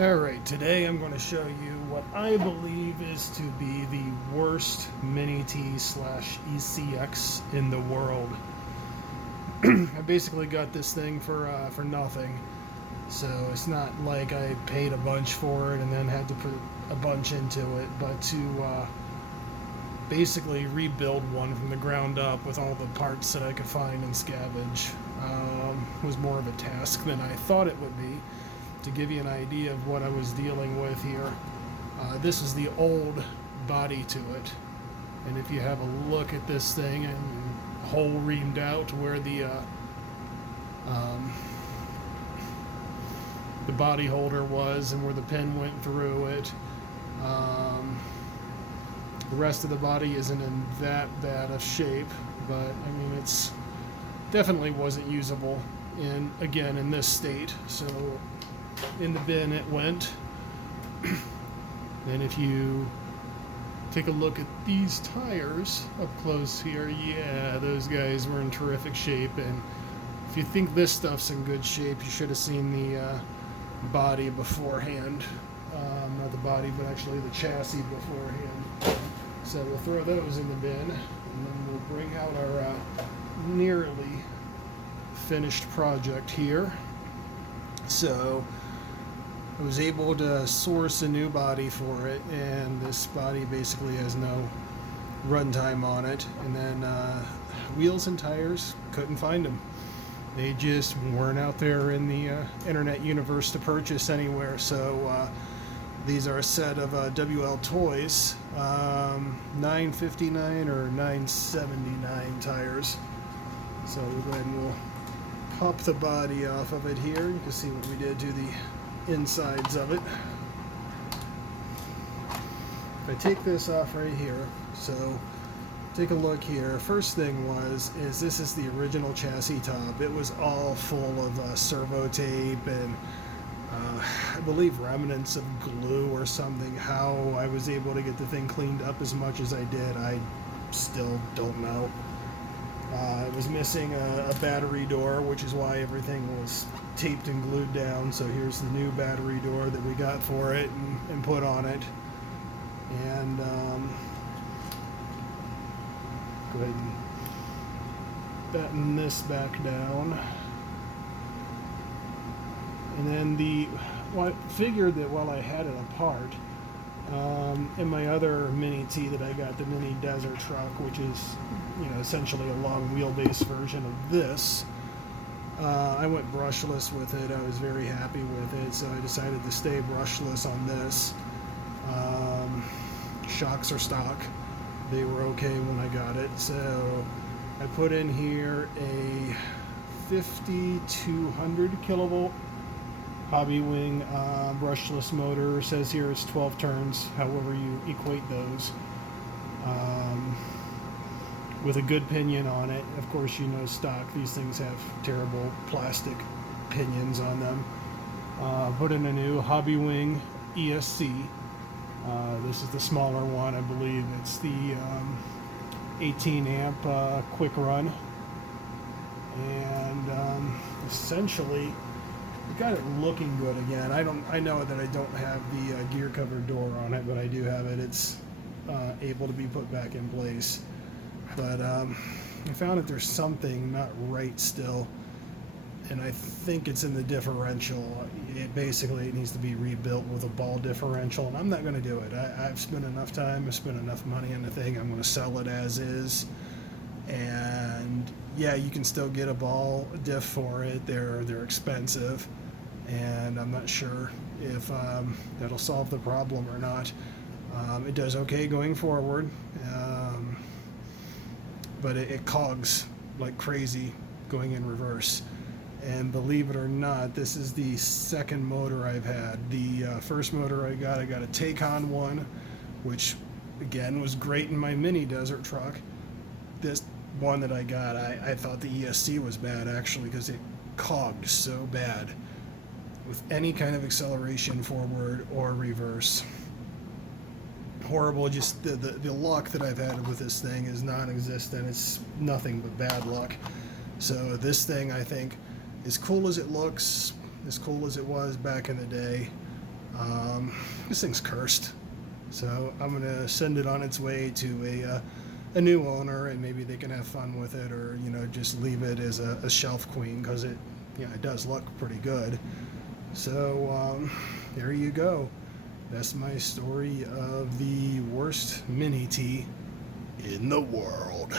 Alright, today I'm going to show you what I believe is to be the worst Mini-T slash ECX in the world. I basically got this thing for nothing, so it's not like I paid a bunch for it and then had to put a bunch into it, but to basically rebuild one from the ground up with all the parts that I could find and scavenge was more of a task than I thought it would be. To give you an idea of what I was dealing with here, this is the old body to it, and if you have a look at this thing and hole reamed out where the body holder was and where the pin went through it, the rest of the body isn't in that bad of shape, but I mean it's definitely wasn't usable in this state. So in the bin it went. And if you take a look at these tires up close here, yeah, those guys were in terrific shape. And if you think this stuff's in good shape, you should have seen the body beforehand. Not the body, but actually the chassis beforehand. So we'll throw those in the bin, and then we'll bring out our nearly finished project here. So I was able to source a new body for it, and this body basically has no runtime on it. And then wheels and tires, couldn't find them. They just weren't out there in the internet universe to purchase anywhere. So these are a set of WL Toys $9.59 or $9.79 tires. So we'll go ahead and we'll pop the body off of it here. You can see what we did to the insides of it. If I take this off right here, so take a look here. First thing is this is the original chassis top. It was all full of servo tape and I believe remnants of glue or something. How I was able to get the thing cleaned up as much as I did, I still don't know. It was missing a battery door, which is why everything was taped and glued down. So here's the new battery door that we got for it and put on it. And go ahead and batten this back down. And then I figured that while I had it apart, in my other Mini-T that I got, the Mini Desert Truck, which is, essentially a long wheelbase version of this, I went brushless with it. I was very happy with it, so I decided to stay brushless on this. Shocks are stock. They were okay when I got it, so I put in here a 5200 kilovolt Hobby Wing brushless motor. It says here it's 12 turns, however you equate those. With a good pinion on it. Of course, stock, these things have terrible plastic pinions on them. Put in a new Hobby Wing ESC. This is the smaller one, I believe. It's the 18 amp quick run. And essentially, we got it looking good again. I know that I don't have the gear cover door on it, but I do have it. It's able to be put back in place. But I found that there's something not right still, and I think it's in the differential. It needs to be rebuilt with a ball differential, and I'm not going to do it. I've spent enough time, I've spent enough money on the thing. I'm going to sell it as is. And yeah, you can still get a ball diff for it. They're expensive, and I'm not sure if that'll solve the problem or not. It does okay going forward, but it cogs like crazy going in reverse. And believe it or not, this is the second motor I've had. The first motor I got a Taycan one, which again was great in my mini desert truck. This one that I got, I thought the ESC was bad actually, because it cogged so bad with any kind of acceleration forward or reverse. Horrible. Just the luck that I've had with this thing is non-existent. It's nothing but bad luck. So this thing, I think, as cool as it looks, as cool as it was back in the day, This thing's cursed. So I'm going to send it on its way to a new owner, and maybe they can have fun with it, or, you know, just leave it as a shelf queen, because it, you know, it does look pretty good. So there you go. That's my story of the worst Mini-T in the world.